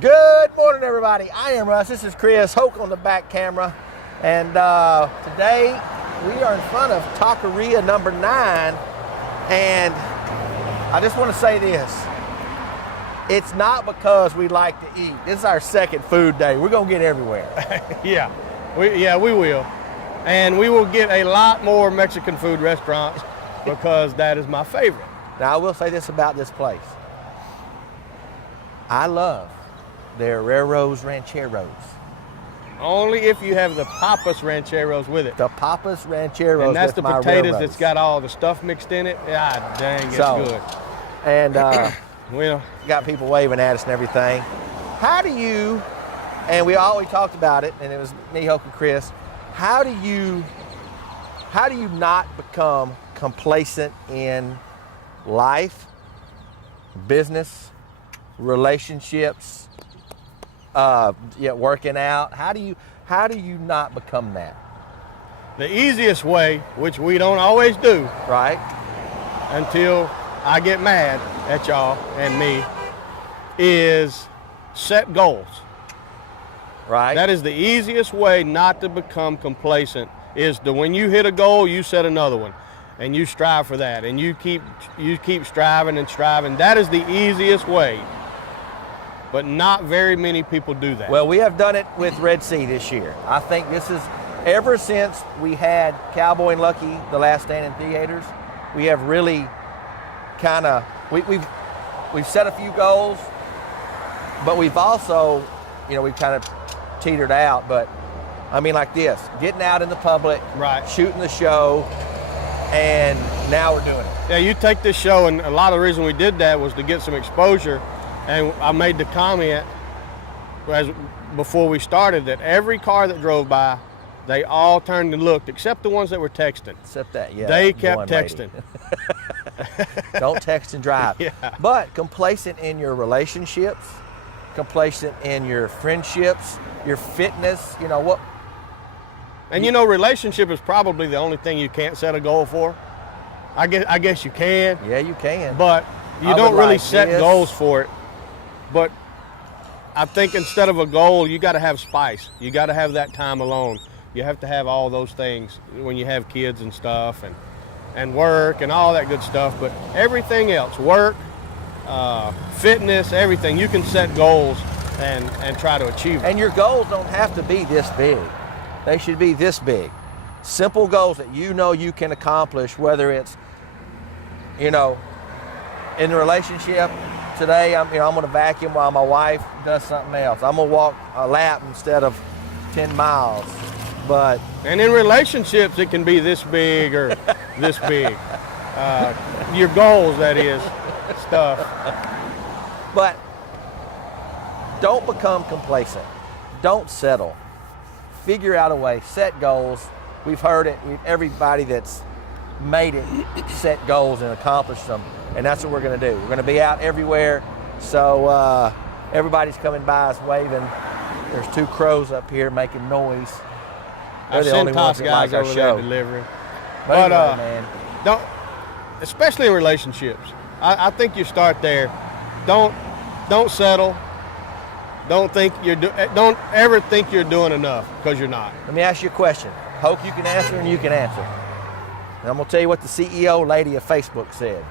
Good morning, everybody. I am Russ. This is Chris. Hoke on the back camera. And today we are in front of Taqueria number 9. And I just want to say this. It's not because we like to eat. This is our second food day. We're going to get everywhere. Yeah, we will. And we will get a lot more Mexican food restaurants because that is my favorite. Now, I will say this about this place. I love their Raros Rancheros. Only if you have the Papas Rancheros with it. The Papas Rancheros. And that's the my potatoes railroads. that's got all the stuff mixed in it. God dang, it's good. And Well, got people waving at us and everything. How do you, and we always talked about it, and it was me, Hoke, and Chris, how do you not become complacent in life, business, relationships, working out? How do you not become that? the easiest way, which we don't always do, Right? until I get mad at y'all and me, is set goals. Right? That is the easiest way not to become complacent, is to when you hit a goal, you set another one. And you strive for that. And you keep striving and striving. That is the easiest way. But not very many people do that. Well, we have done it with Red Sea this year. I think this is, ever since we had Cowboy and Lucky, the last stand in theaters, we have really kind of, we've set a few goals, but we've also, we've kind of teetered out. But I mean, like this, getting out in the public, Right. shooting the show, and now we're doing it. Yeah, you take this show, and a lot of the reason we did that was to get some exposure. And I made the comment before we started that every car that drove by, they all turned and looked, except the ones that were texting. Except that, yeah. They that kept one lady. texting. Don't text and drive. Yeah. But complacent in your relationships, complacent in your friendships, your fitness, what? And relationship is probably the only thing you can't set a goal for. I guess you can, Yeah, you can. but you I don't would really like set this. goals for it. But I think instead of a goal, you got to have spice. You got to have that time alone. You have to have all those things when you have kids and stuff, and work and all that good stuff. But everything else, work, fitness, everything, you can set goals and try to achieve them. And your goals don't have to be this big. They should be this big. Simple goals that you can accomplish, whether it's, in the relationship. Today, I'm going to vacuum while my wife does something else. I'm going to walk a lap instead of 10 miles. But And in relationships, it can be this big or this big. Your goals, that is, stuff. But don't become complacent. Don't settle. Figure out a way. Set goals. We've heard it. Everybody that's made it set goals and accomplished them. And that's what we're going to do. We're going to be out everywhere. So everybody's coming by us waving. There's 2 crows up here making noise. They're I've the seen only ones Toss that guys like our over show. there delivering. But But anyway, man. don't, especially in relationships. I think you start there. Don't settle. Don't ever think you're doing enough, because you're not. Let me ask you a question. Hope you can answer and you can answer. And I'm going to tell you what the CEO lady of Facebook said.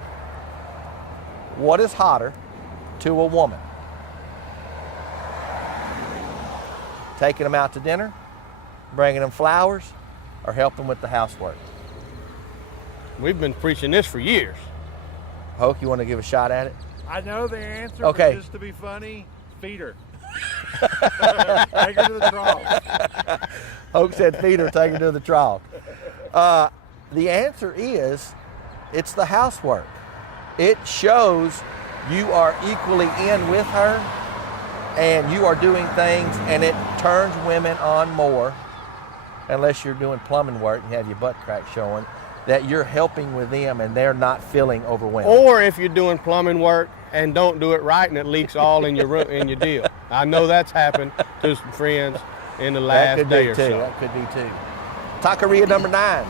What is hotter to a woman? Taking them out to dinner, bringing them flowers, or helping with the housework? We've been preaching this for years. Hoke, you want to give a shot at it? I know the answer, Okay. but just to be funny, feed her. Take her to the trough. Hoke said feed her, take her to the trough. The answer is, it's the housework. It shows you are equally in with her and you are doing things, and it turns women on more, unless you're doing plumbing work and have your butt crack showing, that you're helping with them and they're not feeling overwhelmed. Or if you're doing plumbing work and don't do it right and it leaks all in your room, in your deal. I know that's happened to some friends in the that last could day be or too. so. That could be too. Taqueria number 9.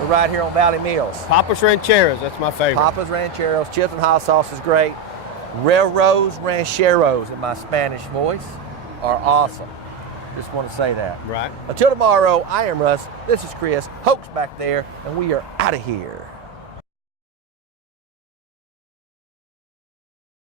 We're right here on Valley Mills. Papas Rancheros, that's my favorite. Papa's Rancheros, chips and hot sauce is great. Railroads, rancheros in my Spanish voice are awesome. Just want to say that. Right. Until tomorrow, I am Russ. This is Chris. Hoax back there, and we are out of here.